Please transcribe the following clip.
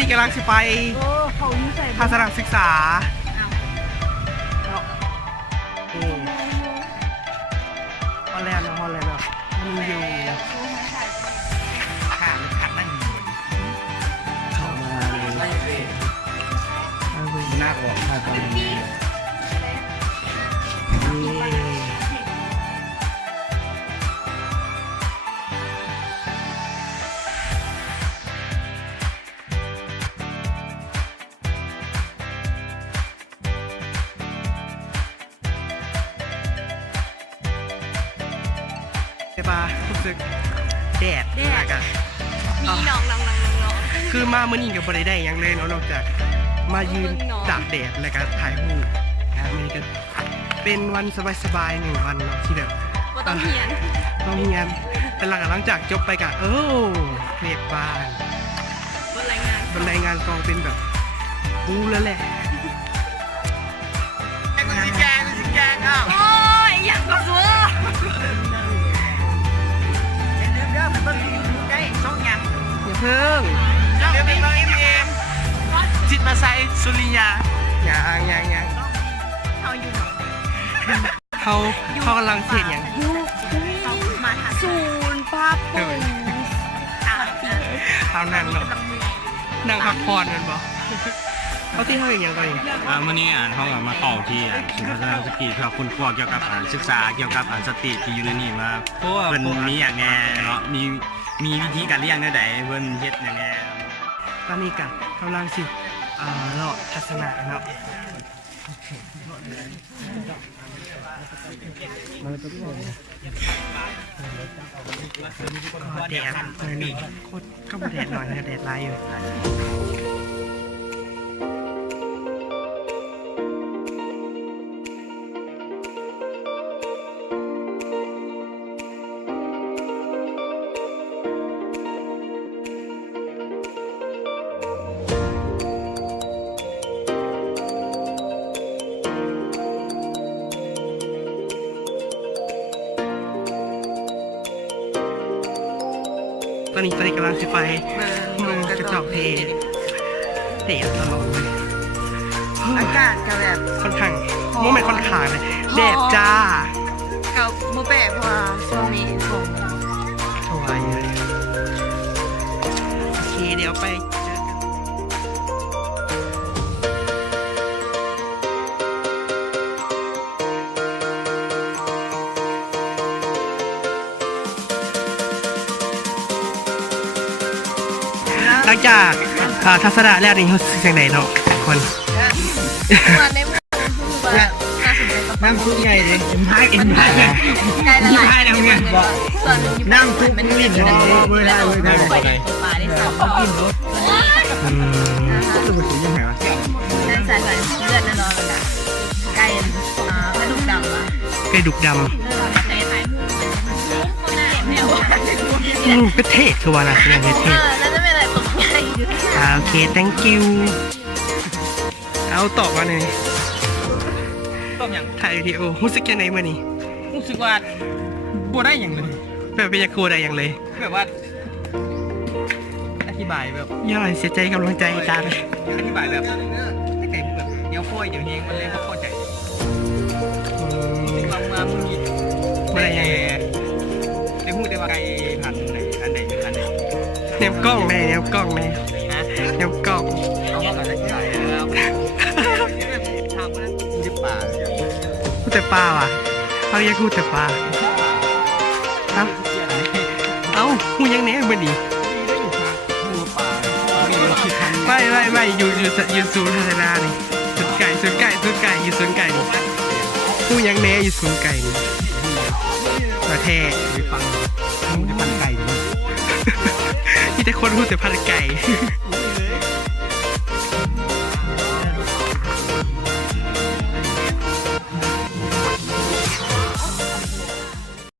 นี้กำลังสิไปทัศนศึกษาฮอลแลนด์ฮอลแลนด์มันอยู่ขาขัดนั่งอยู่ เข้ามาเลยน่ากลัวมากตอนนี้ป่ะรู้สึกแดดกัน มีน้องคือมาเมื่อนี้กับบริได้ยังเลยเนาะนอกจากมายืนตากแดดและก็ถ่ายรูปมันก็เป็นวันสบายๆ1 วันเนาะที่แบบ ว่าต้องเฮียน ต้องเงียนแต่หลังจากจบไปกันเรียกบ้าน บนรายงาน บรรยายงานกองเป็นแบบรู้แล้วแหละ แกงอ้าว โอ้ยอยากกดซัว ลืมเด้อมันเบิ่งยูทูบได้ช่องยัง อย่าเพิ่ง เดี๋ยวมีบางเอ็มจิตมาใส่สุริยา ยัง เขาอยู่ไหน เขากำลังเสียอย่าง เขามาหาศูนย์ป้าปูเอานั่งเนาะนั่งพักผ่อนกันบ่เขาที่เขาอย่างไร มื่อนี้เขาก็มาต่อที่ศูนย์พัฒนาสตรีเพื่อคุณครูเกี่ยวกับศึกษาเกี่ยวกับสตรีที่อยู่ในนี้มาเพราะว่าเพิ่นมีอย่างแน่เนาะมีวิธีการเลี้ยงแนวใดเพิ่นเฮ็ดอย่างแน่ ตอนนี้กับกำลังสิเลาะทัศนะเนาะแดดนี่โคตรเข้ามาแดดหน่อยนะแดดร้ายอยู่ตอนนี้กำลังสิไปเมืองกระจอกเทตลอดเลย อากาศก็แบบ ค่อนข้างโมเมนต์ค่อนข้างเลยแดดจ้า กับโมแปะเพราะว่าช่วงนี้ผม ถวายเลยโอเคเดี๋ยวไปเจอกันหลังจากทัศนะแล้วนี่รู้สึกยังไงเนาะคน มาในเมืองคือแบบน่าสนใจกับ น้ำซุปใหญ่เลยเอ็มพาย ใกล้ละลายแล้วไงส่วนน้ำซุปมันเย็นเลยเวลาไปตัวปลาได้สองเขากินรสนั่นใส่ใส่เลือดแน่นอนเลยนะไก่กระดูกดำอ่ะ ไก่ดุกด ในไทยแนว ำเป็นเทศคือว่านะแสดงเป็นเทศ แล้วจะเป็นอะไรตกใจอยู่ โอเค thank you เอาตอบมาหน่อย ต้มยัง ถ่ายวิดีโอรู้สึกยังไงมื่อนี้ รู้สึกว่าบัวได้อย่างเลย แบบเป็นยาคูอะไรอย่างเลย แบบว่าอธิบายแบบ ย่อยเสียใจกำลังใจจ้าเลย อธิบายแบบไม่ไก่แบบเดี๋ยวค่อยเดี๋ยวเฮงมันเลยเขาเข้าใจมามึงมี ไม่ได้ยังไง ได้พูดได้ว่าไก่พันไหนอันไหนอันไหน แนวกล้องแม่แนวกล้องแม่ ฮะ แนวกล้อง เอาเข้ากันได้ที่ไหนแล้วทำมันยึดป่า พูดแต่ปลาว่ะเขาอยากพูดแต่ปลาเอ้าพูดยังไงมื่อนี้ ตัวป่าไม่อยู่ศูนย์พัฒนานี่ศูนย์ไก่อยู่ศูนย์ไก่นี่พูดยังไงอยู่ศูนย์ไก่นี่มาแท้ ไปฟังจะพันไก่ ที่แต่คนพูดแต่พันไก่ ไ